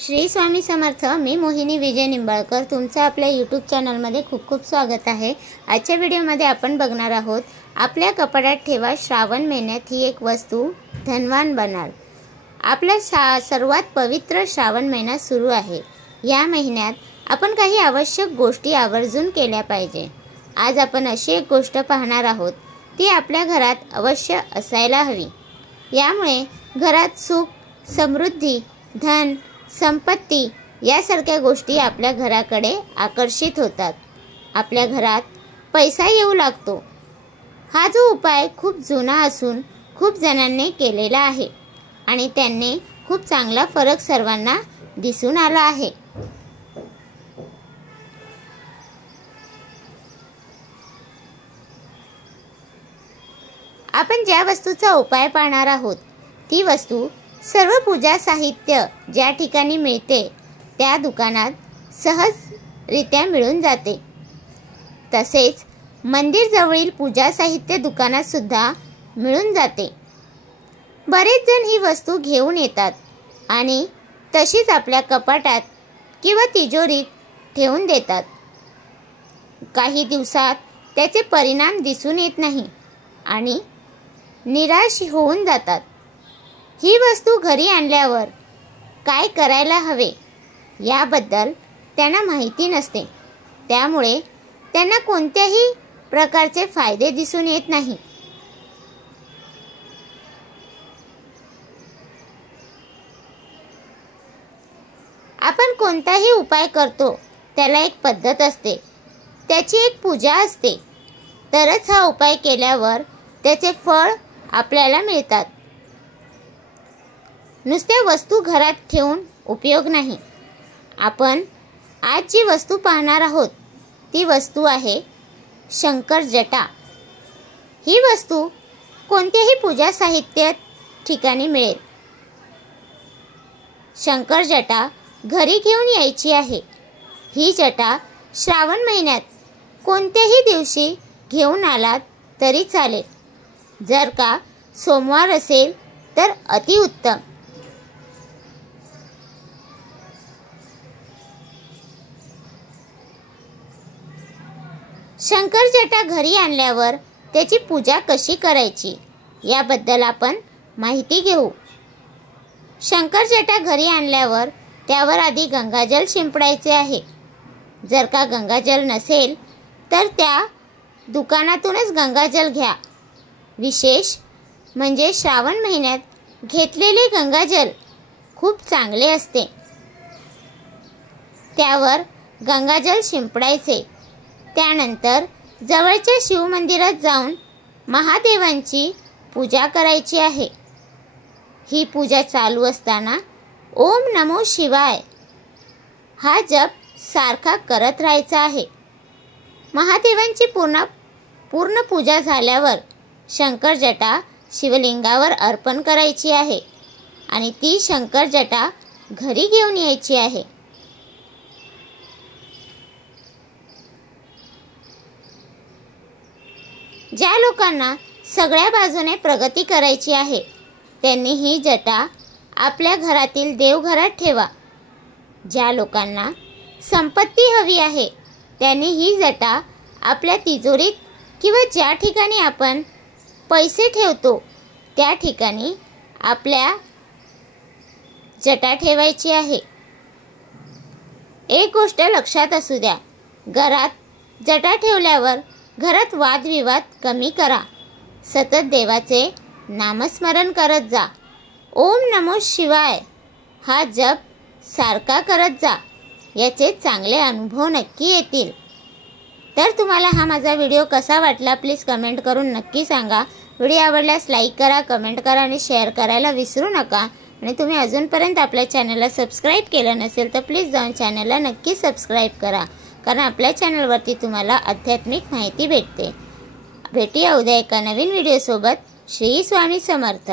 श्री स्वामी समर्थ। मी मोहिनी विजय निंबाळकर तुमचं आपल्या यूट्यूब चॅनलमध्ये खूप खूप स्वागत आहे। आजच्या व्हिडिओमध्ये आपण बघणार आहोत आपल्या कपाटात ठेवा श्रावण महिन्यात ही एक वस्तू धनवान बनाल। आपला सर्वात पवित्र श्रावण महिना सुरू आहे। या महिन्यात आपण काही आवश्यक गोष्टी आवर्जून केल्या पाहिजे। आज आपण अशी एक गोष्ट पाहणार आहोत ती आपल्या घरात अवश्य असायला हवी। यामुळे घरात सुख, समृद्धी, धन, संपत्ती यासारख्या गोष्टी आपल्या घराकडे आकर्षित होतात। आपल्या घरात पैसा येऊ लागतो। हा जो उपाय खूप जुना असून खूप जणांनी केलेला आहे आणि त्यांनी खूप चांगला फरक सर्वांना दिसून आला आहे। आपण ज्या वस्तूचा उपाय पाहणार आहोत ती वस्तू सर्व पूजा साहित्य ज्या ठिकाणी मिळते त्या दुकानात सहजरित्या मिळून जाते। तसेच मंदिर जवळील पूजा साहित्य दुकानात सुद्धा मिळून जाते। बरेच जण ही वस्तू घेऊन येतात आणि तशीच आपल्या कपाटात किंवा तिजोरीत ठेवून देतात। काही दिवसात त्याचे परिणाम दिसून येत नाही आणि निराश होऊन जातात। ही वस्तू घरी आणल्यावर काय करायला हवे याबद्दल त्यांना माहिती नसते। त्यामुळे त्यांना कोणत्याही प्रकारचे फायदे दिसून येत नाही। आपण कोणताही उपाय करतो त्याला एक पद्धत असते, त्याची एक पूजा असते, तरच हा उपाय केल्यावर त्याचे फळ आपल्याला मिळतात। नुसत्या वस्तू घरात ठेवून उपयोग नाही। आपण आज जी वस्तू पाहणार आहोत ती वस्तू आहे शंकर जटा। ही वस्तू कोणत्याही पूजा साहित्य ठिकाणी मिळेल। शंकर जटा घरी घेऊन यायची आहे। ही जटा श्रावण महिन्यात कोणत्याही दिवशी घेऊन आलात तरी चालेल। जर का सोमवार असेल तर अतिउत्तम। शंकर जटा घरी आणल्यावर त्याची पूजा कशी करायची याबद्दल आपण माहिती घेऊ। शंकर जटा घरी आणल्यावर त्यावर आधी गंगाजल शिंपडायचे आहे। जर का गंगाजल नसेल तर त्या दुकानातूनच गंगाजल घ्या। विशेष म्हणजे श्रावण महिन्यात घेतलेले गंगाजल खूप चांगले असते। त्यावर गंगाजल शिंपडायचे। त्यानंतर जवळच्या शिवमंदिरात जाऊन महादेवांची पूजा करायची आहे। ही पूजा चालू असताना ओम नमो शिवाय हा जप सारखा करत राहायचा आहे। महादेवांची पूर्ण पूजा झाल्यावर शंकर जटा शिवलिंगावर अर्पण करायची आहे आणि ती शंकर जटा घरी घेऊन यायची आहे। ज्या लोकांना सगळ्या बाजूने प्रगती करायची आहे त्यांनी ही जटा आपल्या घरातील देवघरात ठेवा। ज्या लोकांना संपत्ती हवी आहे त्यांनी ही जटा आपल्या तिजोरीत किंवा ज्या ठिकाणी आपण पैसे ठेवतो त्या ठिकाणी आपल्या जटा ठेवायची आहे। एक गोष्ट लक्षात असू द्या, घरात जटा ठेवल्यावर घरात वादविवाद कमी करा। सतत देवाचे नामस्मरण करत जा। ओम नमो शिवाय हा जप सारखा करत जा। याचे चांगले अनुभव नक्की येतील। तर तुम्हाला हा माझा व्हिडिओ कसा वाटला प्लीज कमेंट करून नक्की सांगा। व्हिडिओ आवडल्यास लाईक करा, कमेंट करा आणि शेअर करायला विसरू नका। आणि तुम्ही अजूनपर्यंत आपल्या चॅनलला सबस्क्राईब केलं नसेल तर प्लीज जाऊन चॅनलला नक्की सबस्क्राईब करा, कारण आपल्या चॅनलवरती तुम्हाला आध्यात्मिक माहिती भेटते। भेटूया उद्या एका नवीन व्हिडिओसोबत। श्री स्वामी समर्थ।